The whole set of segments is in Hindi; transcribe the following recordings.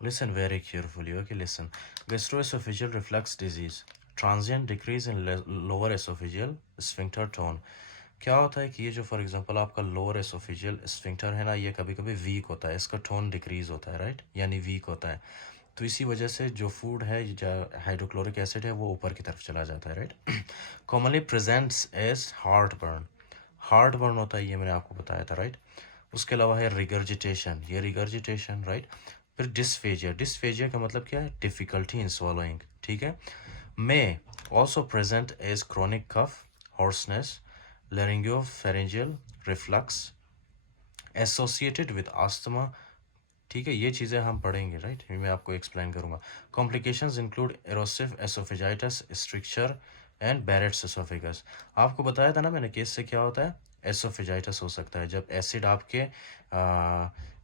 Listen very carefully, okay? Listen. Gastroesophageal reflux disease. Transient decrease in lower esophageal sphincter tone. क्या होता है कि ये जो फॉर एग्जांपल आपका लोअर एसोफेजियल स्फिंक्टर है ना, ये कभी कभी वीक होता है, इसका टोन डिक्रीज होता है, राइट, यानी वीक होता है। तो इसी वजह से जो फूड है, जो हाइड्रोक्लोरिक एसिड है, वो ऊपर की तरफ चला जाता है, right. Commonly presents as heartburn होता है, ये मैंने आपको बताया था, राइट। उसके अलावा है रिगर्जिटेशन, ये रिगर्जिटेशन, राइट। फिर डिस्फेजिया का मतलब क्या है, डिफिकल्टी इन swallowing, ठीक है। May also present as chronic cough, hoarseness, laryngopharyngeal reflux associated with asthma, ठीक है। ये चीज़ें हम पढ़ेंगे, राइट, मैं आपको एक्सप्लेन करूंगा। Complications include erosive oesophagitis, stricture and Barrett's oesophagus. आपको बताया था ना मैंने कि इससे क्या होता है, एसोफेजाइटिस हो सकता है जब एसिड आपके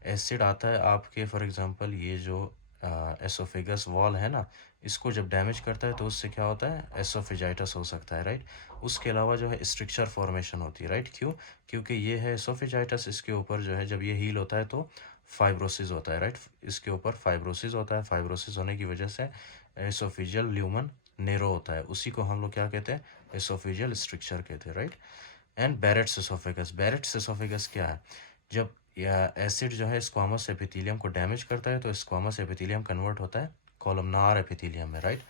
एसिड आता है आपके, फॉर एग्जांपल ये जो एसोफेगस वॉल है ना, इसको जब डैमेज करता है तो उससे क्या होता है, एसोफेजाइटिस हो सकता है, राइट। उसके अलावा जो है स्ट्रिक्चर फॉर्मेशन होती है, राइट। क्यों? क्योंकि ये है एसोफेजाइटिस, इसके ऊपर जो है जब ये हील होता है तो फाइब्रोसिस होता है, राइट। इसके ऊपर फाइब्रोसिस होता है, फाइब्रोसिस होने की वजह से एसोफिजियल ल्यूमन नेरो होता है, उसी को हम लोग क्या कहते हैं, एसोफिजियल स्ट्रिक्चर कहते हैं, right. And Barrett's oesophagus, Barrett's oesophagus क्या है, जब या एसिड जो है स्क्वामस एपिथेलियम को डैमेज करता है तो स्क्वामस एपिथेलियम कन्वर्ट होता है कोलमनार एपिथेलियम में, राइट।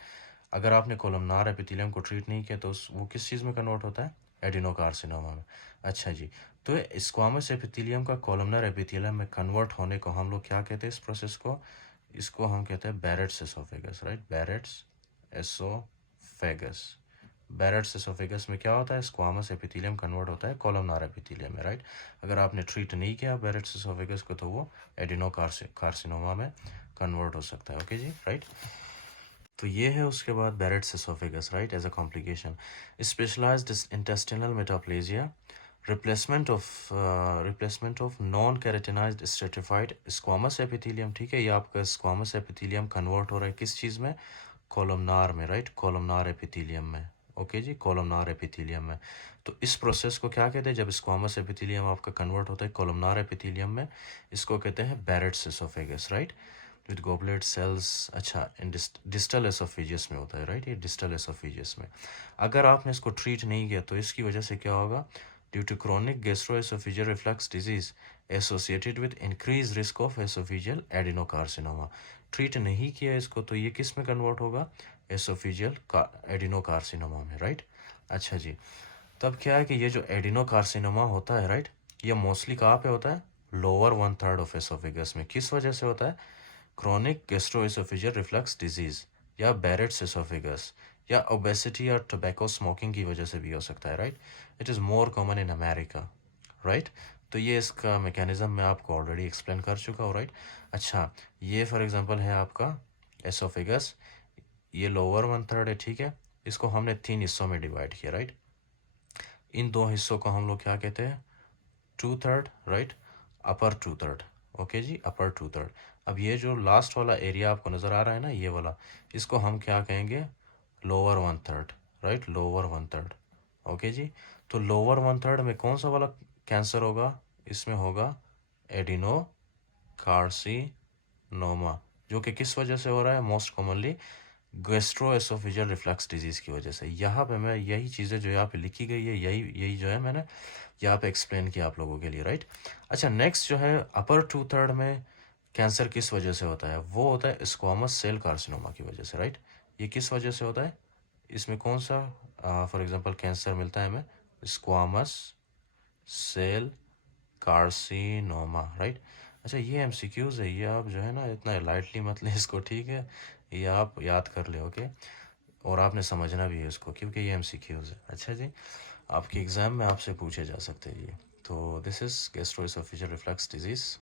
अगर आपने कोलमनार एपिथेलियम को ट्रीट नहीं किया तो वो किस चीज़ में कन्वर्ट होता है, एडिनोकार्सिनोमा में। अच्छा जी, तो स्क्वामस एपिथेलियम का कोलमनार एपिथेलियम में कन्वर्ट होने को हम लोग क्या कहते हैं, इस प्रोसेस को, इसको हम कहते हैं Barrett's oesophagus, right, Barrett's oesophagus. Barrett's oesophagus में क्या होता है, स्क्वामस एपिथेलियम कन्वर्ट होता है कोलमनार एपिथेलियम में, राइट। अगर आपने ट्रीट नहीं किया बैरेट्स एसोफेगस को तो वो एडिनोकार्सिनोमा में कन्वर्ट हो सकता है, ओके जी, राइट। तो ये है उसके बाद Barrett's oesophagus, right, as a complication. Specialised intestinal metaplasia, replacement of non keratinised stratified squamous epithelium, ठीक है। ये आपका स्क्वामस एपिथेलियम कन्वर्ट हो रहा है किस चीज़ में, कोलमनार में, राइट, कोलमनार एपिथेलियम में, ओके जी, कोलमनार एपिथेलियम में। तो इस प्रोसेस को क्या कहते हैं, जब स्क्वामस एपिथेलियम आपका कन्वर्ट होता है कोलमनार एपिथेलियम में, इसको कहते हैं Barrett's oesophagus, right, with goblet cells. अच्छा, इन डिस्टल एसोफेजियस में होता है, राइट, ये डिस्टल एसोफेजियस में। अगर आपने इसको ट्रीट नहीं किया तो इसकी वजह से क्या होगा, due to chronic gastroesophageal reflux disease associated with increase risk of oesophageal adenocarcinoma. Treat नहीं किया इसको तो ये किस में कन्वर्ट होगा, एसोफेजियल एडिनोकार्सिनोमा में, राइट। अच्छा जी, तब क्या है कि ये जो एडिनोकार्सिनोमा होता है, राइट, ये मोस्टली कहाँ पे होता है, lower one third of oesophagus में। किस वजह से होता है, क्रोनिक गैस्ट्रोएसोफेजियल रिफ्लक्स डिजीज, या बैरेट्स एसोफेगस, या ओबेसिटी और टोबैको स्मोकिंग की वजह से भी हो सकता है, right. It is more common in America, right. तो ये इसका मैकेनिज्म मैं आपको ऑलरेडी एक्सप्लेन कर चुका हूँ, राइट। अच्छा, ये फॉर एग्जांपल है आपका एसोफेगस, ये लोअर वन थर्ड है, ठीक है। इसको हमने 3 हिस्सों में डिवाइड किया, राइट। इन 2 हिस्सों को हम लोग क्या कहते हैं, two third, right, upper two third, okay जी, अपर टू थर्ड। अब ये जो लास्ट वाला एरिया आपको नज़र आ रहा है ना, ये वाला, इसको हम क्या कहेंगे, lower one third, right, lower one third, okay जी। तो लोअर वन थर्ड में कौन सा वाला कैंसर होगा, इसमें होगा एडिनो कार्सिनोमा, जो कि किस वजह से हो रहा है, most commonly gastro-oesophageal reflux disease की वजह से। यहाँ पे मैं यही चीज़ें जो यहाँ पे लिखी गई है, यही यही जो है मैंने यहाँ पे एक्सप्लेन किया आप लोगों के लिए, राइट। अच्छा, नेक्स्ट जो है अपर टू थर्ड में कैंसर किस वजह से होता है, वो होता है स्क्वामस सेल कार्सिनोमा की वजह से, राइट। ये किस वजह से होता है, इसमें कौन सा फॉर एग्जांपल कैंसर मिलता है हमें, स्क्वामस सेल कार्सिनोमा, राइट। अच्छा, ये एमसीक्यूज है, ये आप जो है ना इतना लाइटली मत ले इसको, ठीक है। ये आप याद कर ले, ओके। और आपने समझना भी है इसको क्योंकि ये एमसीक्यूज है। अच्छा जी, आपके एग्ज़ाम में आपसे पूछे जा सकते हैं ये। तो this is gastro-oesophageal reflux disease.